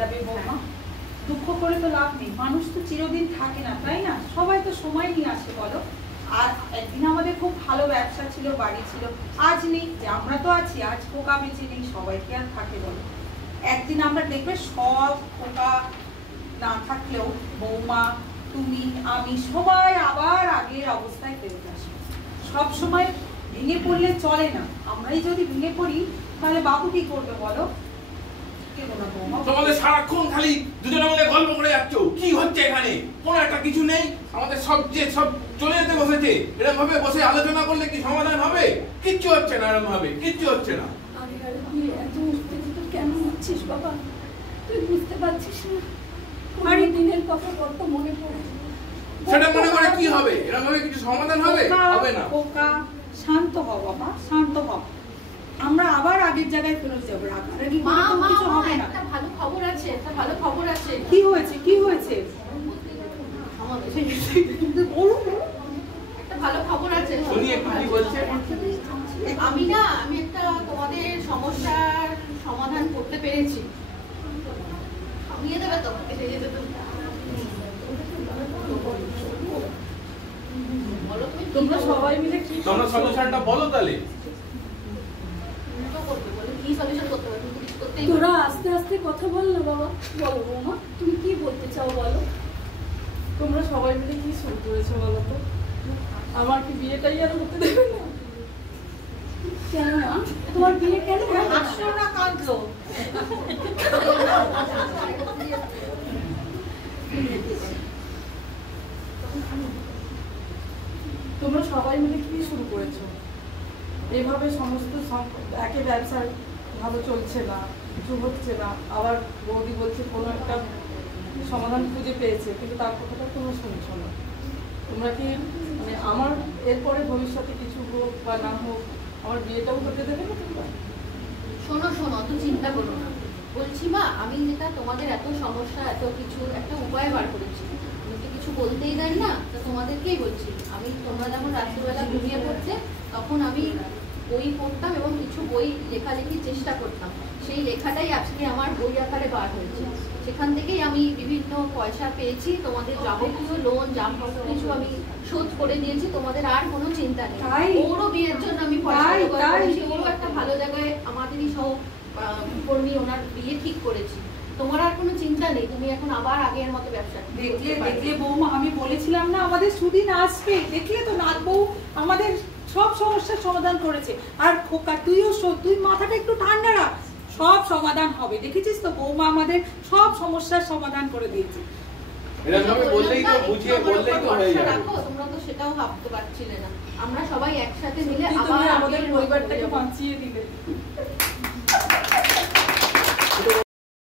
যাবে বৌমা, দুঃখ করে তো লাভ নেই, মানুষ তো চিরদিন থাকে না, তাই না? সবাই তো সময় নিয়ে আসে বলো। আর একদিন আমাদের খুব ভালো ব্যবসা ছিল, বাড়ি ছিল, আজ নেই। যে আমরা তো আছি, আজ পোকা বেঁচে নেই, সবাই কি আর থাকে বলো? একদিন আমরা দেখবে সব পোকা না থাকলেও বৌমা, তুমি, আমি সবাই আবার আগের অবস্থায় ফেরত আসবো। সব সময় ভেঙে পড়লে চলে না, আমরাই যদি ভেঙে পড়ি তাহলে বাবু কি করবে বলো? তোমাদের সারাক্ষণ খালি দুজনের মধ্যে গল্প করে যাচ্ছ, কি হচ্ছে এখানে? কোনো একটা কিছু নেই, আমাদের সব চলে যেতে বসেছে। এরকম ভাবে বসে আলোচনা করলে কি সমাধান হবে? কিচ্ছু হচ্ছে না, এরকম ভাবে কিচ্ছু হচ্ছে না। এত উত্তেজিত কেন হচ্ছিস বাবা? তুই বুঝতে পারছিস না? আরে দিনের কথা কত মনে পড়ে। সেটা মনে করে কি হবে? এরকম ভাবে কিছু সমাধান হবে? হবে না। পোকা, শান্ত হও বাবা, শান্ত হও। আমরা আবার আগের জায়গায় ফেরত যাবো। রাগারাগি করে তো কিছু হবে না। একটা ভালো খবর আছে, একটা ভালো খবর আছে। কি হয়েছে? কি হয়েছে? একটা ভালো খবর আছে। শুনি একটু কি বলছে। আমি একটা তোমাদের সমস্যার সমাধান করতে পেরেছি। থামিয়ে দেবে তো? তোমরা সবাই মিলে কি তোমরা সলিউশনটা বলো তাহলে। তোরা আস্তে আস্তে কথা বল না বাবা। বলো বৌমা, তুমি কি বলতে চাও বলো। তোমরা সবাই মিলে কি শুরু করেছো বলো তো? আমার কি বিয়েটাই আর হতে দেবে না? কেন মা, তোমার বিয়ে কেন? হাসছো না কাঁদছো? তোমরা সবাই মিলে কি শুরু করেছো? এইভাবে সমস্ত একে ব্যবসার ভালো চলছে না, কিছু হচ্ছে না, আবার বৌদি বলছে কোনো একটা সমাধান খুঁজে পেয়েছে, কিন্তু তার কথাটা তোমরা শুনছো না। তোমরা কি মানে আমার এরপরে ভবিষ্যতে কিছু হোক বা না হোক, আমার বিয়েটাও হতে দেবে না তোমরা? শোনো শোনো, অত চিন্তা করো না। বলছি মা, আমি যেটা তোমাদের এত সমস্যা, এত কিছু একটা উপায় বার করেছি। আমি তো কিছু বলতেই দেন না, তো তোমাদেরকেই বলছি। আমি তোমরা যখন রাত্রিবেলা ঘুমিয়ে পড়ছে, তখন আমি বই পড়তাম এবং কিছু বই লেখালেখির চেষ্টা করতাম। সেই লেখাটাই আজকে আমার বই আকারে বার হয়েছে। সেখান থেকেই আমি বিভিন্ন পয়সা পেয়েছি, তোমাদের যাবতীয় লোন কিছু আমি শোধ করে দিয়েছি। তোমাদের আর কোনো চিন্তা নেই। ওরও বিয়ের জন্য আমি পয়সা জোগাড় করেছি, ওরও একটা ভালো জায়গায় আমাদেরই সহকর্মী ওনার বিয়ে ঠিক করেছি। তোমার আর কোনো চিন্তা নেই, তুমি এখন আবার আগের মতো ব্যবসা দেখলে বৌমা, আমি বলেছিলাম না আমাদের সুদিন আসবে। দেখলে তো নাথ বউ আমাদের সব সমস্যার সমাধান করেছে। আর খোকা, তুই মাথাটা একটু ঠান্ডা রাখ, সব সমাধান হবে। দেখেছিস তো বৌমা আমাদের সব সমস্যার সমাধান করে দিয়েছে। এরকম বললেই তো, বুঝিয়ে বললেই তো হয়ে যাবে। তোমরা তো সেটাও ভাবতে পারছিলে না। আমরা সবাই একসাথে মিলে আবার আমাদের পরিবারটাকে বাঁচিয়ে দিলে।